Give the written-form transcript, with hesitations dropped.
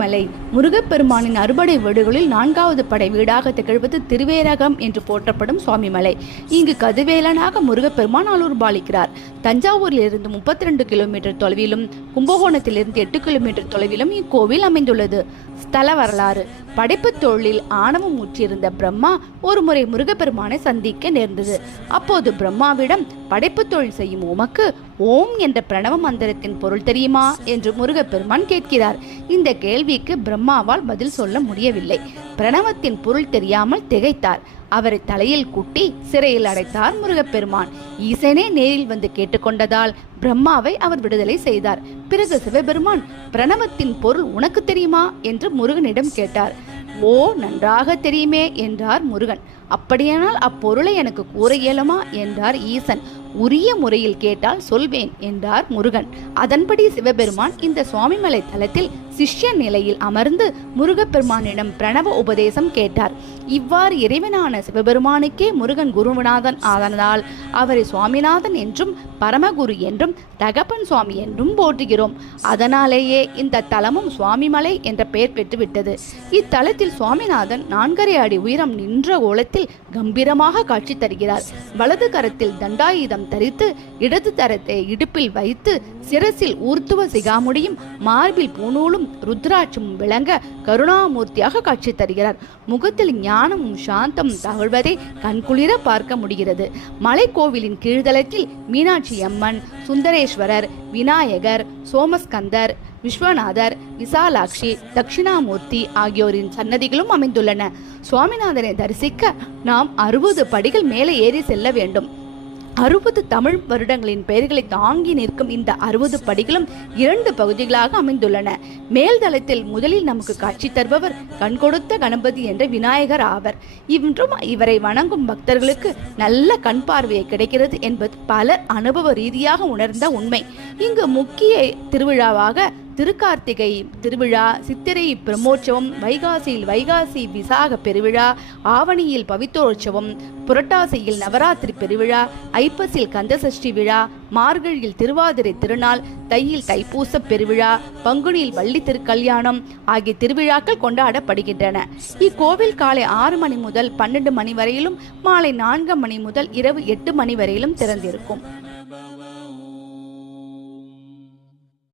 மலை முருகப்பெருமானின் அறுபடை வீடுகளில் 4வது படை வீடாக திகழ்வது திருவேரகம் என்று போற்றப்படும் சுவாமிமலை. இங்கு கதிவேலனாக முருகப்பெருமான் அருள்பாலிக்கிறார். தஞ்சாவூரிலிருந்து 32 கிலோமீட்டர் தொலைவிலும் கும்பகோணத்திலிருந்து 8 கிலோமீட்டர் தொலைவிலும் இக்கோவில் அமைந்துள்ளது. ஸ்தல வரலாறு: படைப்பு தொழிலில் ஆணவம் ஊற்றியிருந்த பிரம்மா ஒருமுறை முருகப்பெருமானை சந்திக்க நேர்ந்தது. அப்போது பிரம்மாவிடம், படைப்பு தொழில் செய்யும் உமக்கு ஓம் என்ற பிரணவ மந்திரத்தின் பொருள் தெரியுமா என்று முருகப்பெருமான் கேட்கிறார். இந்த கேள்விக்கு பிரம்மாவால் பதில் சொல்ல முடியவில்லை. பிரணவத்தின் பொருள் தெரியாமல் திகைத்தார். அவரை தலையில் குட்டி சிறையில் அடைத்தார் முருகப்பெருமான். ஈசனே நேரில் வந்து கேட்டுக்கொண்டதால் பிரம்மாவை அவர் விடுதலை செய்தார். பிறகு சிவபெருமான், பிரணவத்தின் பொருள் உனக்கு தெரியுமா என்று முருகனிடம் கேட்டார். ஓ, நன்றாக தெரியுமே என்றார் முருகன். அப்படியானால் அப்பொருளை எனக்கு கூற இயலுமா என்றார் ஈசன். உரிய முறையில் கேட்டால் சொல்வேன் என்றார் முருகன். அதன்படி சிவபெருமான் இந்த சுவாமிமலை தலத்தில் சிஷ்ய நிலையில் அமர்ந்து முருகப்பெருமானிடம் பிரணவ உபதேசம் கேட்டார். இவ்வாறு இறைவனான சிவபெருமானுக்கே முருகன் குருநாதன் ஆதனால் அவரை சுவாமிநாதன் என்றும் பரமகுரு என்றும் தகப்பன் சுவாமி என்றும் போற்றுகிறோம். அதனாலேயே இந்த தலமும் சுவாமிமலை என்ற பெயர் பெற்றுவிட்டது. இத்தலத்தில் சுவாமிநாதன் 4.5 அடி உயரம் நின்ற கோலத்தில் கம்பீரமாக காட்சி தருகிறார். வலது கரத்தில் தண்டாயுதம் தரித்து இடது தரத்தை இடுப்பில் வைத்து சிரசில் ஊர்த்துவ சிகாமுடியும் மார்பில் பூநூலும் ருத்ராட்சமும் விளங்க கருணாமூர்த்தியாக காட்சி தருகிறார். முகத்தில் ஞானமும் சாந்தமும் தகழ்வதை கண்குளிர பார்க்க முடிகிறது. மலைக்கோவிலின் கீழ்தளத்தில் மீனாட்சி அம்மன், சுந்தரேஸ்வரர், விநாயகர், சோமஸ்கந்தர், விஸ்வநாதர், விசாலாட்சி, தட்சிணாமூர்த்தி ஆகியோரின் சன்னதிகளும் அமைந்துள்ளன. சுவாமிநாதனை தரிசிக்க நாம் 60 படிகள் மேலே ஏறி செல்ல வேண்டும். 60 தமிழ் வருடங்களின் பெயர்களை தாங்கி நிற்கும் இந்த 60 படிகளும் 2 பகுதிகளாக அமைந்துள்ளன. மேல்தளத்தில் முதலில் நமக்கு காட்சி தருபவர் கண்கொடுத்த கணபதி என்ற விநாயகர் ஆவர். இன்றும் இவரை வணங்கும் பக்தர்களுக்கு நல்ல கண் பார்வையை கிடைக்கிறது என்பது பலர் அனுபவ ரீதியாக உணர்ந்த உண்மை. இங்கு முக்கிய திருவிழாவாக திருக்கார்த்திகை திருவிழா, சித்திரை பிரம்மோற்சவம், வைகாசியில் வைகாசி விசாக பெருவிழா, ஆவணியில் பவித்ரோற்சவம், புரட்டாசியில் நவராத்திரி பெருவிழா, ஐப்பசியில் கந்தசஷ்டி விழா, மார்கழியில் திருவாதிரை திருநாள், தையில் தைப்பூச பெருவிழா, பங்குனியில் வள்ளி திருக்கல்யாணம் ஆகிய திருவிழாக்கள் கொண்டாடப்படுகின்றன. இக்கோவில் காலை 6 மணி முதல் 12 மணி வரையிலும், மாலை 4 மணி முதல் இரவு 8 மணி வரையிலும் திறந்திருக்கும்.